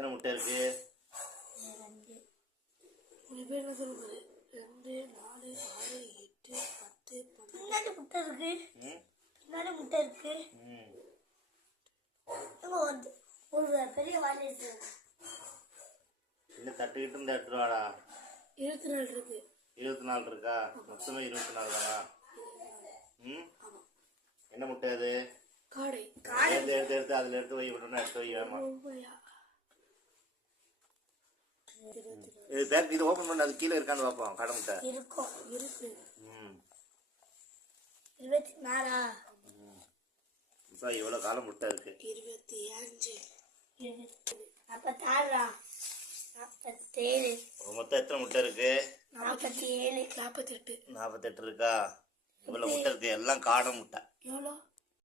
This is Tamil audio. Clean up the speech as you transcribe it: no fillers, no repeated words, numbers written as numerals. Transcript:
எத்தனை முட்டை இருக்கு? 2 பேர் சொல்லுங்க. 2 4 6 8 10 12 முட்டை இருக்கு. என்னது முட்டை இருக்கு? ஒரு பெரிய வாழை இருக்கு. என்ன தட்டுக்கிட்டு இருந்தா எடுத்துட்டு வாடா. 24 இருக்கு. 24 இருக்கா? மொத்தமே 24 தானா? என்ன முட்டை அது? காடை. எடுத்து அதுல எடுத்து வை. விடணும் எடுத்து வை. வேமா இது ஓபன் பண்ண அது கீழே இருக்கான்னு பார்ப்போம். கடை முட்டை இருக்கும். இருக்கு. 24 இப்போ இவ்வளோ காலம் முட்டை இருக்கு. 25 46 47 மொத்தம் எத்தனை முட்டை இருக்கு? 47 48 48 இருக்கா? இவ்வளோ முட்டை இருக்கு. எல்லாம் காடை முட்டை. எவ்வளோ?